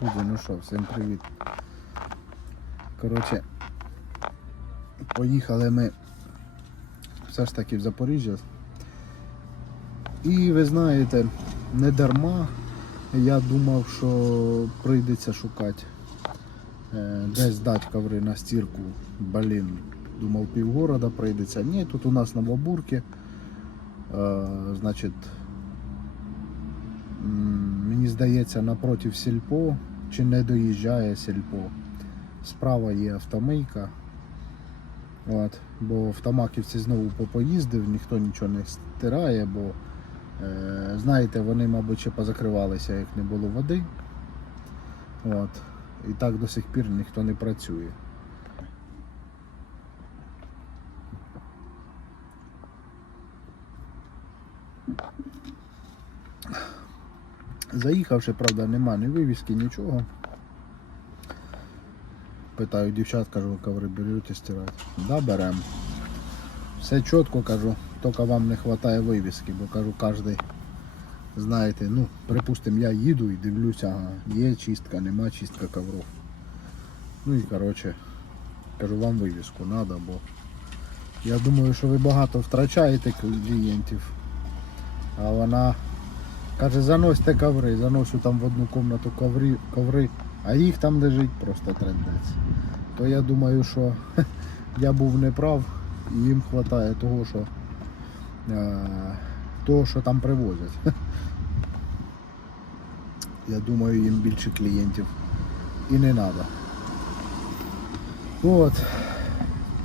Друзі, ну що, всім привіт. Коротше, поїхали ми все ж таки в Запоріжжя. І ви знаєте, не дарма я думав, що прийдеться шукати. е, Десь дати коври на стірку. Блін, думав півгорода прийдеться. Ні, тут у нас на Бабурці. Е, значить, здається, напротив сільпо чи не доїжджає сільпо. Справа є автомийка. От, бо в Тамаківці знову попоїздив, ніхто нічого не стирає, бо е, знаєте, вони, мабуть, ще позакривалися, як не було води. От. І так до сих пір ніхто не працює. Заїхавши, правда, нема ні вивіски, нічого. Питаю дівчат, кажу, коври берете стирати. Да, берем. Все чітко кажу, тільки вам не вистачає вивіски, бо кажу, кожен, знаєте, ну, припустимо, я їду і дивлюся, ага, є чистка, нема чистка ковров. Ну і коротше, кажу, вам вивіску треба, бо я думаю, що ви багато втрачаєте клієнтів, а вона Каже, заносьте коври, заношу там в одну кімнату коври, коври, а їх там лежить просто трендець. То я думаю, що я був неправ і їм вистачає того, що е, того, що там привозять. Я думаю, їм більше клієнтів і не треба. От.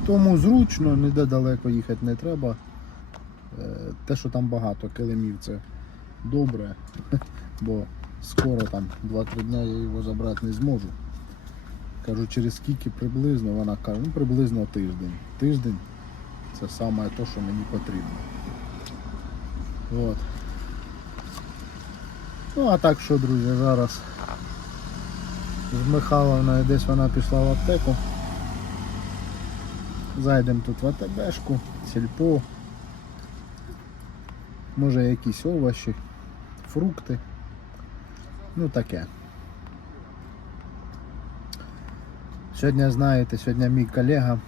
Тому зручно, ніде далеко їхати не треба. Е, Те, що там багато килимів, це добре, бо скоро там 2-3 дня я його забрати не зможу. Кажу, через скільки приблизно, вона каже, ну приблизно тиждень. Тиждень це саме те, що мені потрібно. От. Ну а так що, друзі, зараз з Михайловною десь вона пішла в аптеку. Зайдемо тут в АТБшку, сільпо. Може якісь овочі, фрукти. Ну таке. Сьогодні, знаєте, сьогодні мій колега,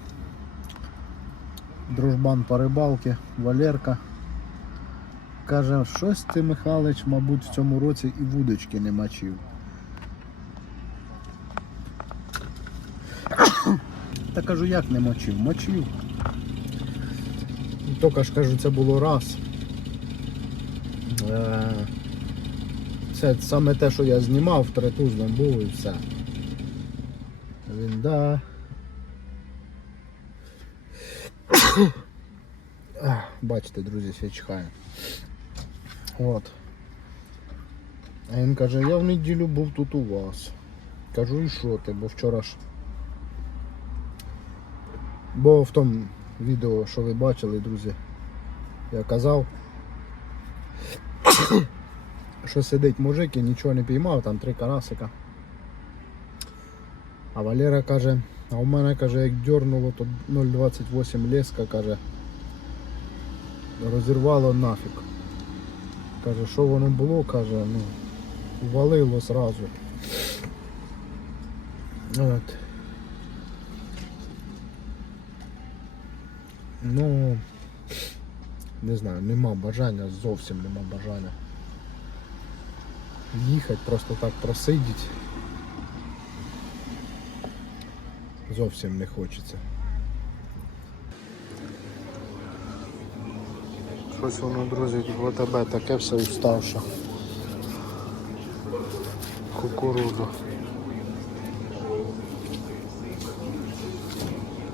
дружбан по рибалці, Валерка, каже, щось ти, Михайлович, мабуть, в цьому році і вудочки не мочив. Та кажу, як не мочив? Мочив. Тільки ж кажу, це було раз. Це саме те, що я знімав, третузлом був і все. Він да. Бачите, друзі, ще чекаю. От. А він каже, я в неділю був тут у вас. Кажу, і що ти, бо вчора ж. Бо в тому відео, що ви бачили, друзі, я казав, що сидить мужик і нічого не піймав, там три карасика. А Валера каже, а у мене каже, як дьорнуло, то 0,28 леска, каже, розірвало нафіг. Каже, що воно було, каже, ну, валило сразу. От. Ну, не знаю, нема бажання, зовсім нема бажання. Їхати, просто так просидіти. Зовсім не хочеться. Щось воно, друзі, в ОТБ таке все уставше. Кукуруза.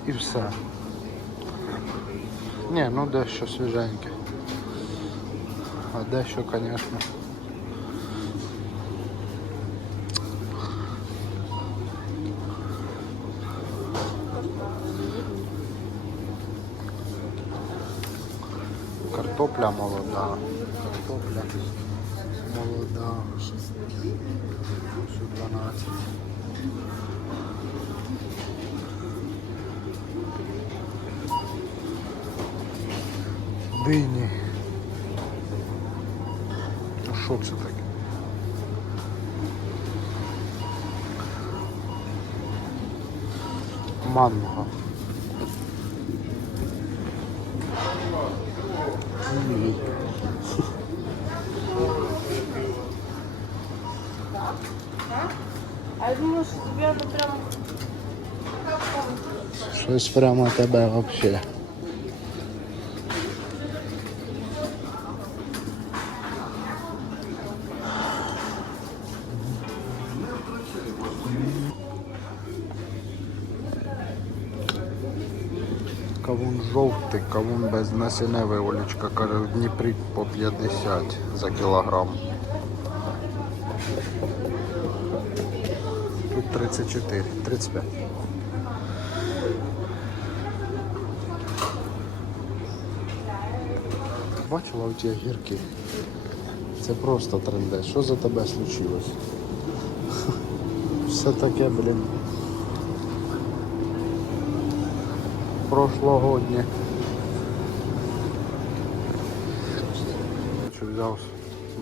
І все. Ні, ну дещо свіженьке. А дещо, звісно. Картопля молода. Картопля молода. 12. Дині. Ну, що це таке? Манго. А я думаю, что тебе это прям... Щось прямо тебе вообще. Без олічка, каже, в Дніпрі по 50 за кілограм. Тут 34, 35. Бачила оті гірки? Це просто трендець. Що за тебе случилось? Все таке, блін. Прошлогоднє. Що взяв?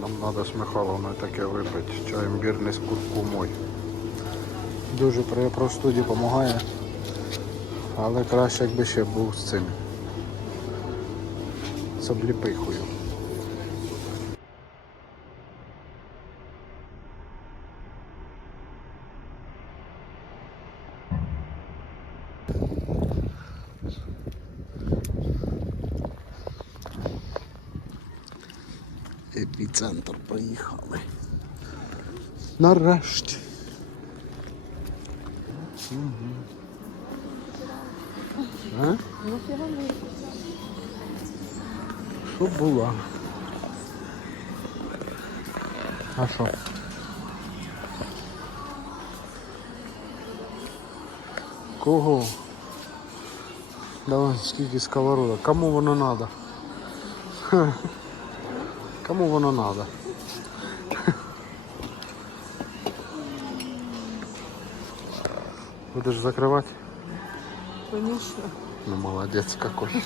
Нам треба з Михайловною таке випити. Чай імбірний з куркумою. Дуже при простуді допомагає. Але краще якби ще був з цим. З обліпихою. Епіцентр поїхали. Нарешті. А? Що було? А що? Кого? Давай, скільки сковородок. Кому воно надо? Кому воно надо? Будеш закривати? Конечно. Ну молодець какой.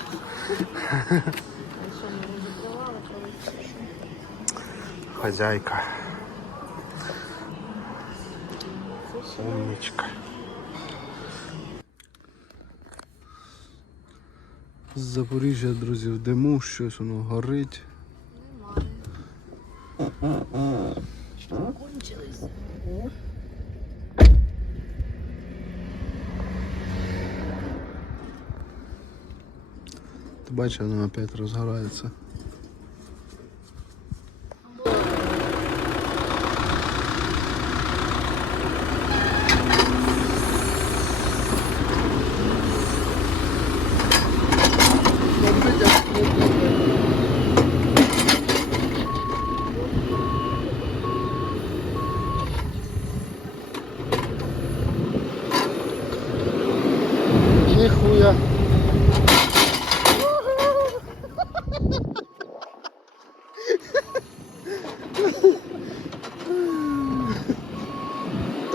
Хозяйка. Умничка. З Запоріжжя, друзі, в диму, щось воно горить. Кончились. Ти бачиш, воно опять розгорається.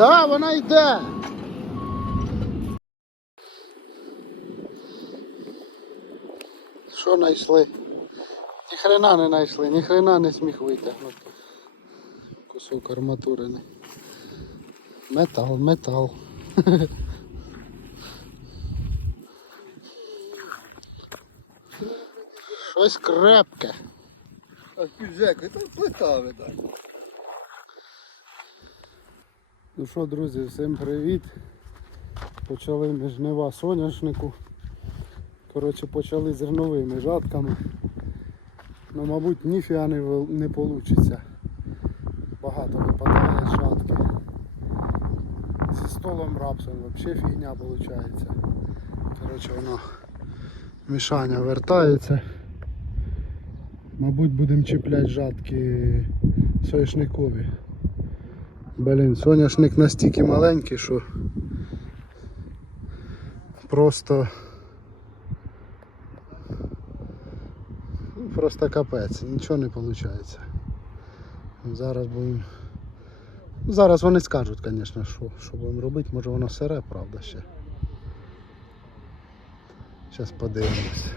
Да, вона йде. Що знайшли? Ні хрена не знайшли, ні хрена не зміг витягнути. Кусок арматурини. Метал, метал. Щось крепке. А Жека, там плита видать. Ну що, друзі, всім привіт. Почали ми жнива соняшнику. Коротше, почали зерновими жатками. Ну, мабуть, ніфіга не, не вийде. Багато випадає жатки. Зі столом рапсом взагалі фігня виходить. Коротше, воно мішання вертається. Мабуть, будемо чіпляти жатки соняшникові. Блін, соняшник настільки маленький, що просто просто капець, нічого не виходить. Зараз будемо. Зараз вони скажуть, звісно, що, що будемо робити, може воно сире, правда ще. Зараз подивимось.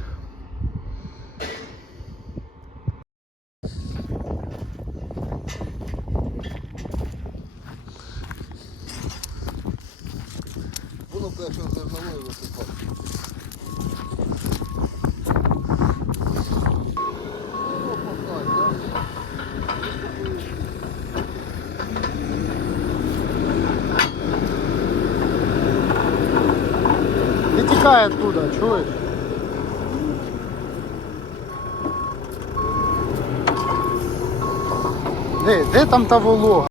Те, що зерновою висипати. Так? Тікай оттуда, чуєш? Де, де там та волога?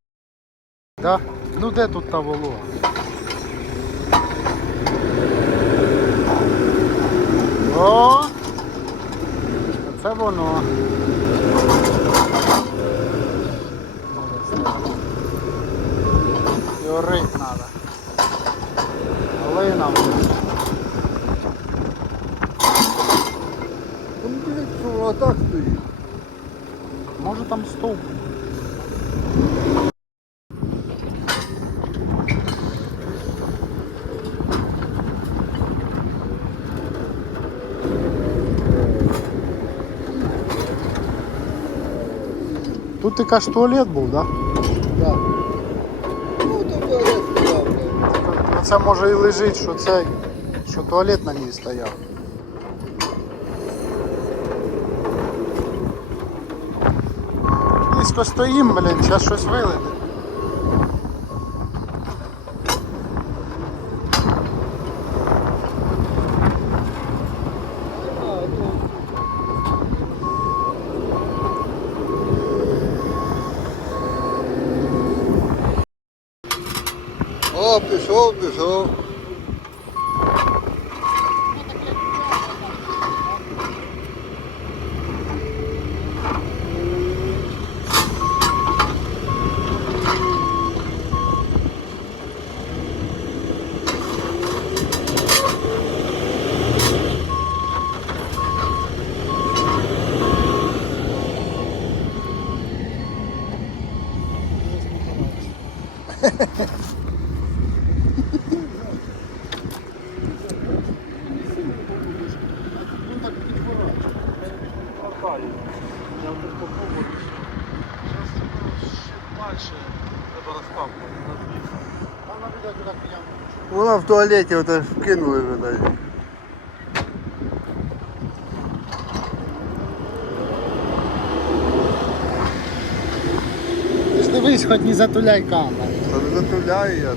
Да? Ну де тут та волога? О! Це воно. Його рить треба. Глина. Ну, дивіться, що вона так стоїть. Може там стовп. Тут ти кажеш туалет був, так? Так. Ну, то туалет стояв. Да? Це може і лежить, що цей, що туалет на ній стояв. Близько стоїм, блін, зараз щось вилити. pessoal, pessoal. Вона в туалеті от вкинули видать. Ти ж дивись, хоч не затуляй камеру. Та не затуляю я.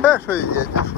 Там ще щось є, чи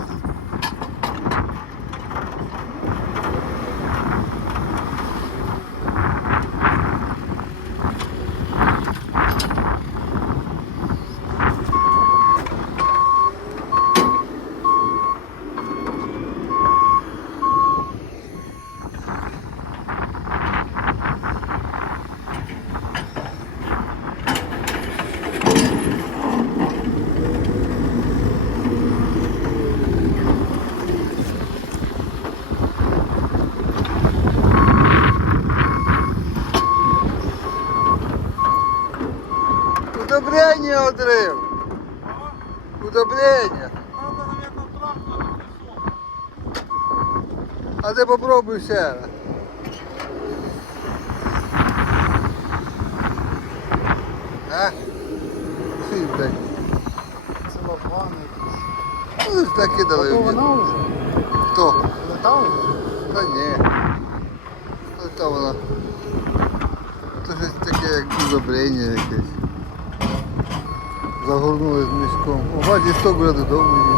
що? Удобрення. А ти попробуй ще раз. А? Фі, блядь. Целофан якийсь. Ну, ж накидали. Вона вже? Хто? Летав? Та ні. Ну, Та вона. Це щось таке, як удобрення якесь. Загорнули з мішком. О, бачиш, сток вже додому їде.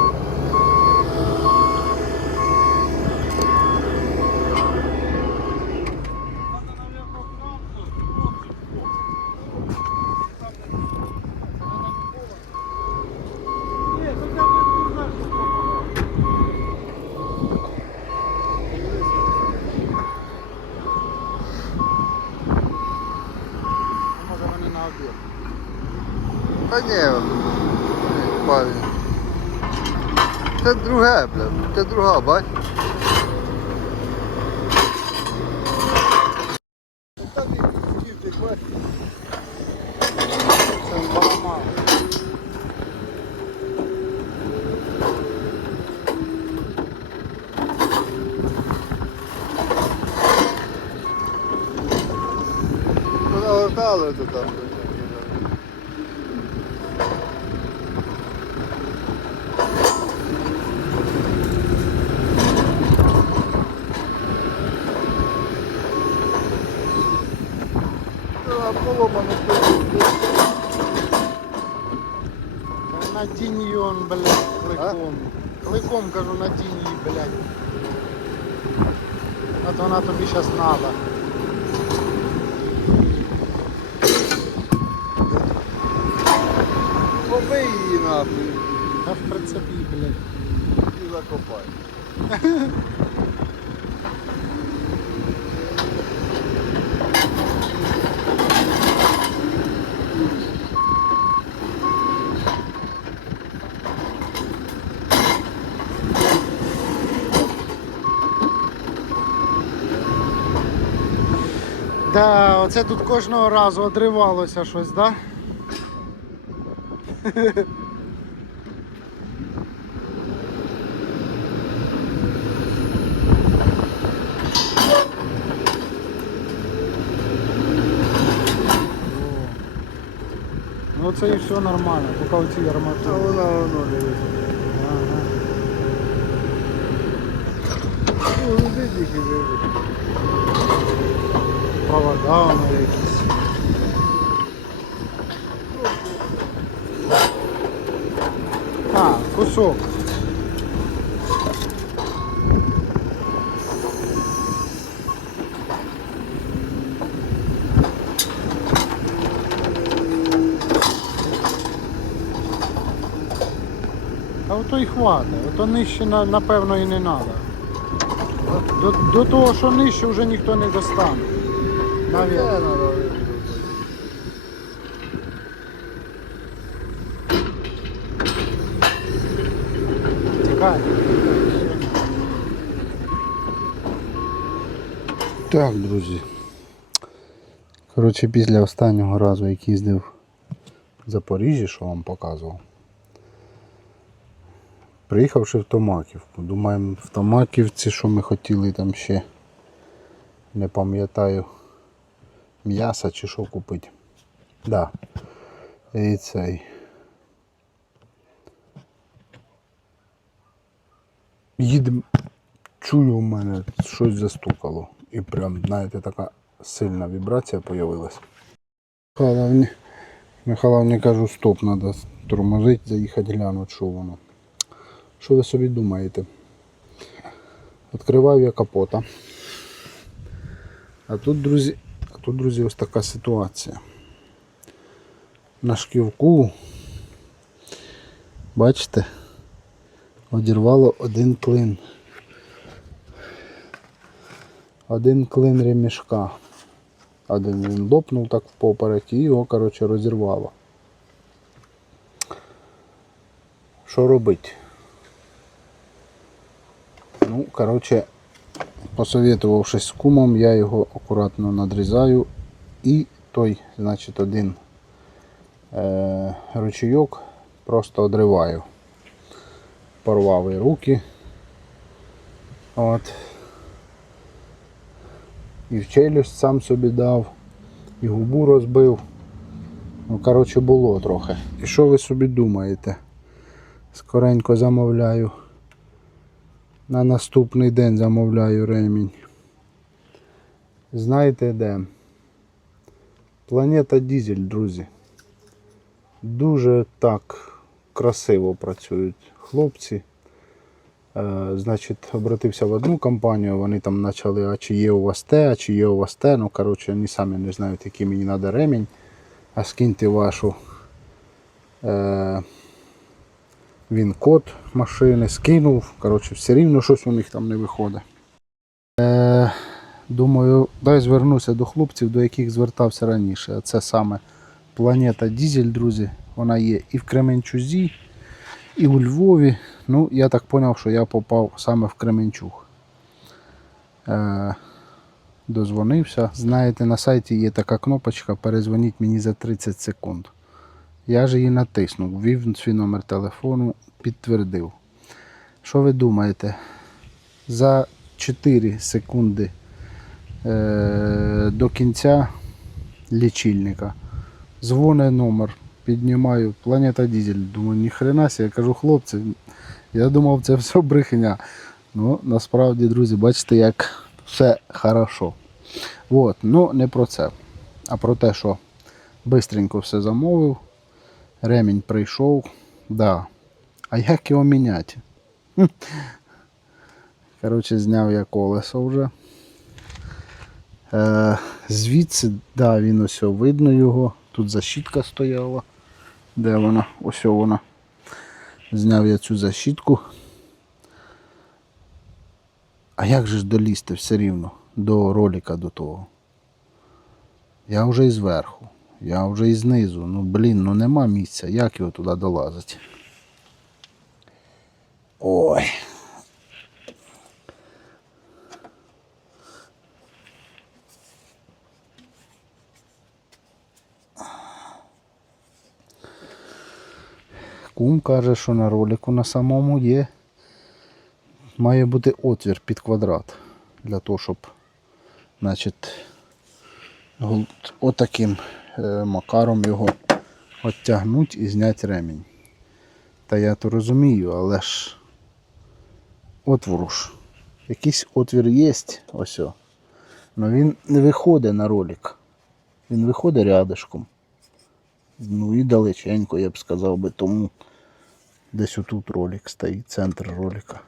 Та ні, парень. Це друге, бля. Це друга. Це поламало. Понагортали то там. А поломано Он, блядь, кликом. Кликом, кажу, надінь її, блядь. От вона тобі зараз надо. Побий її нахуй Та в прицепі, блядь. і закопай. Да, оце тут кожного разу одривалося щось, да? Ну це і все нормально, поки оці А арматури. вона воно дивиться. Ага. Ну, де тільки дивиться. Провода якісь. А, кусок. А ото й хватить, ото нижче напевно і не треба. До, до того, що нижче вже ніхто не достане. Тікай. Так, друзі. Коротше, після останнього разу, як їздив в Запоріжжя, що вам показував. Приїхавши в Томаківку. Думаємо, в Томаківці, що ми хотіли там ще, не пам'ятаю, м'яса чи що купити. Да. І цей. Їдемо, чую у мене щось застукало. І прям, знаєте, така сильна вібрація з'явилася. Михайловні, Михайловні кажу, стоп, треба тормозити, заїхати глянути, що воно. Що ви собі думаєте? Відкриваю я капота. А тут, друзі, тут, друзі, ось така ситуація. На шківку, бачите, одірвало один клин. Один клин ремішка. Один він лопнув так впоперек і його, коротше, розірвало. Що робити? Ну, коротше, посовітувавшись з кумом, я його акуратно надрізаю і той, значить, один е, ручійок просто одриваю. Порвав руки. От. І в челюсть сам собі дав, і губу розбив. Ну, коротше, було трохи. І що ви собі думаєте? Скоренько замовляю. На наступний день замовляю ремінь. Знаєте де? Планета Дізель, друзі. Дуже так красиво працюють хлопці. Е, значить, обратився в одну компанію, вони там почали, а чи є у вас те, а чи є у вас те. Ну, коротше, вони самі не знають, який мені треба ремінь. А скиньте вашу е, він код машини, скинув. Коротше, все рівно щось у них там не виходить. Е, думаю, дай звернуся до хлопців, до яких звертався раніше. А це саме планета Дізель, друзі. Вона є і в Кременчузі, і у Львові. Ну, я так зрозумів, що я попав саме в Кременчуг. Е, дозвонився. Знаєте, на сайті є така кнопочка Перезвоніть мені за 30 секунд. Я ж її натиснув, ввів свій номер телефону, підтвердив. Що ви думаєте? За 4 секунди е, до кінця лічильника дзвоне номер, піднімаю Планета Дізель. Думаю, ніхрена себе, я кажу, хлопці, я думав, це все брехня. Ну, насправді, друзі, бачите, як все хорошо. От, ну не про це, а про те, що бистренько все замовив, ремінь прийшов, да. А як його міняти? Коротше, зняв я колесо вже. Е, звідси, да, він ось видно його. Тут защітка стояла. Де вона? Ось вона. Зняв я цю защітку. А як же ж долізти все рівно до ролика до того? Я вже і зверху, я вже і знизу. Ну блін, ну нема місця. Як його туди долазити? Ой. Кум каже, що на ролику на самому є. Має бути отвір під квадрат. Для того, щоб значить, отаким е, макаром його оттягнути і зняти ремінь. Та я то розумію, але ж отвору ж. Якийсь отвір є, ось. о. Но він не виходить на ролик. Він виходить рядышком. Ну і далеченько, я б сказав би, тому десь отут ролик стоїть, центр ролика.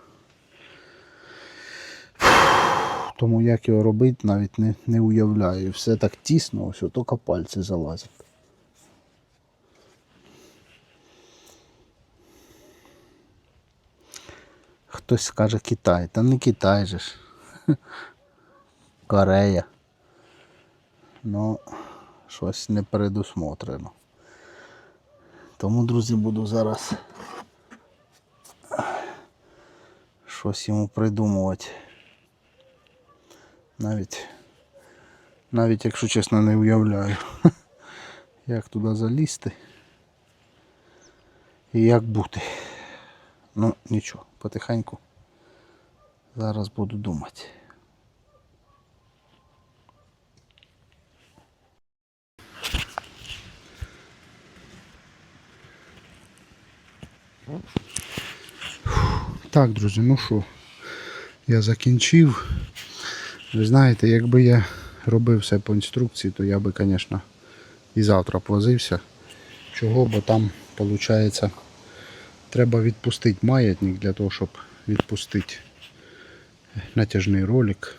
Тому як його робити, навіть не, не уявляю. Все так тісно, ось тільки пальці залазять. Хтось скаже Китай. Та не Китай же ж. Корея. Ну, щось не передусмотрено. Тому, друзі, буду зараз щось йому придумувати. Навіть, навіть якщо чесно, не уявляю, як туди залізти і як бути. Ну, нічого, потихеньку. Зараз буду думати. Так, друзі, ну що, я закінчив. Ви знаєте, якби я робив все по інструкції, то я би, звісно, і завтра повозився. Чого, бо там, виходить, треба відпустити маятник для того, щоб відпустити натяжний ролик.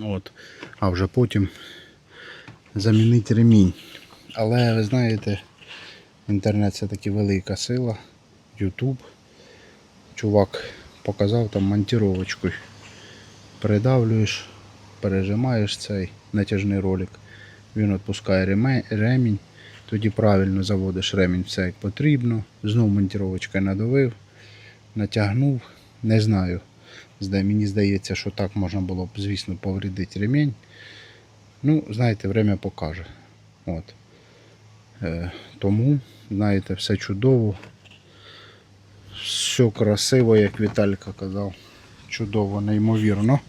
От. А вже потім замінити ремінь. Але ви знаєте, інтернет це таки велика сила. YouTube. Чувак показав там монтировочкою. Придавлюєш, пережимаєш цей натяжний ролик. Він відпускає ремінь. Тоді правильно заводиш ремінь все як потрібно. Знову монтировочкою надавив, натягнув. Не знаю. Мені здається, що так можна було б, звісно, повредити ремінь. Ну, знаєте, время покаже. От. Е, Тому, знаєте, все чудово. Все красиво, як Віталька казав. Чудово, неймовірно.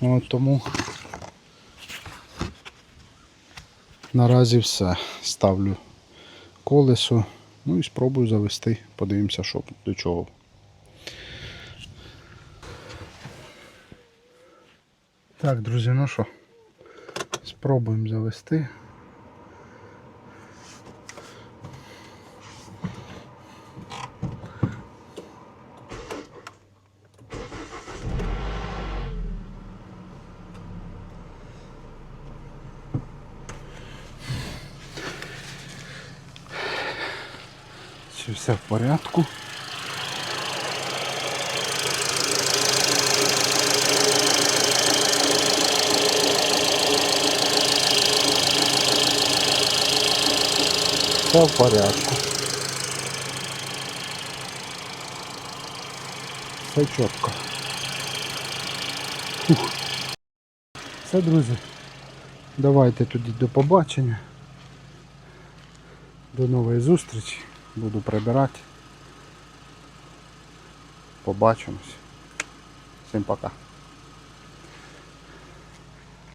От тому наразі все. Ставлю колесо. Ну і спробую завести. Подивимося, що до чого. Так, друзі, ну що, спробуємо завести. Все в порядку? Все в порядку. Все чітко. Фух. Все, друзі. Давайте тоді до побачення. До нової зустрічі. Буду прибирати. Побачимось. Всім пока.